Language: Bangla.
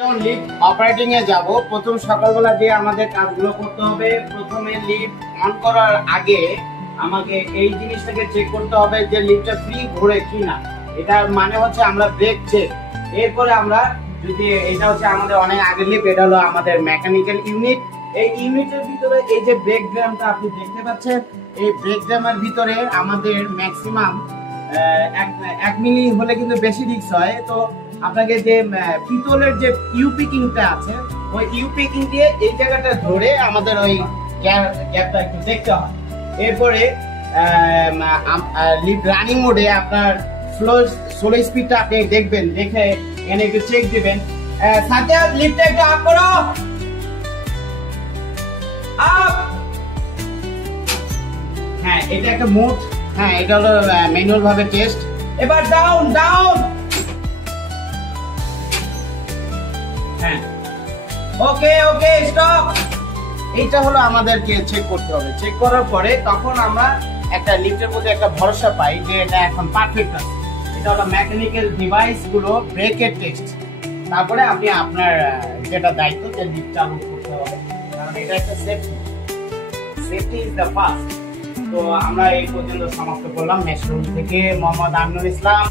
লিফট অপারেটিং এ যাব। প্রথম সকালবেলা দিয়ে আমাদের কাজগুলো করতে হবে। প্রথমে লিফট অন করার আগে আমাকে এই জিনিসটাকে চেক করতে হবে যে লিফটটা ফ্রি ঘোরে কিনা। এটার মানে হচ্ছে আমরা ব্রেক চেক। এরপরে আমরা যদি এটা হচ্ছে আমাদের অনেক আগের লিফট, এটা হলো আমাদের মেকানিক্যাল ইউনিট। এই ইউনিটের ভিতরে এই যে ব্রেক ড্রামটা আপনি দেখতে পাচ্ছেন, এই ব্রেক ড্রামের ভিতরে আমাদের ম্যাক্সিমাম 1 মিলি হলে কিন্তু বেশি রিস্ক হয়। তো আপনাকে যে পিতলের যে ইউপিকিংটা আছে, ওই ইউপিকিং দিয়ে এই জায়গাটা ধরে আমাদের ওই গ্যাপটা একটু দেখতে হয়। এরপরে লিফট রানিং মোডে আপনার স্লো স্পিডটা আপনি দেখবেন, দেখে এখানে একটু চেক দিবেন। সাথে লিফটটা একটু আপ করো, আপ। হ্যাঁ, এটা একটা মোড। হ্যাঁ, এটা হলো ম্যানুয়াল ভাবে টেস্ট। এবার ডাউন ডাউন। হ্যাঁ, ওকে ওকে, স্টপ। এইটা হলো আমাদেরকে চেক করতে হবে। চেক করার পরে তখন আমরা একটা লিফটের মধ্যে একটা ভরসা পাই যে এটা এখন পারফেক্ট আছে। এটা হলো মেকানিক্যাল ডিভাইস গুলো ব্রেকের টেস্ট। তারপরে আপনি আপনার যেটা দায়িত্ব যে লিফট চালু করতে হবে, কারণ এটা একটা safety. Safety is the first. তো আমরা এই পর্যন্ত সমাপ্ত করলাম। মেশরুম থেকে মোহাম্মদ আমিনুল ইসলাম।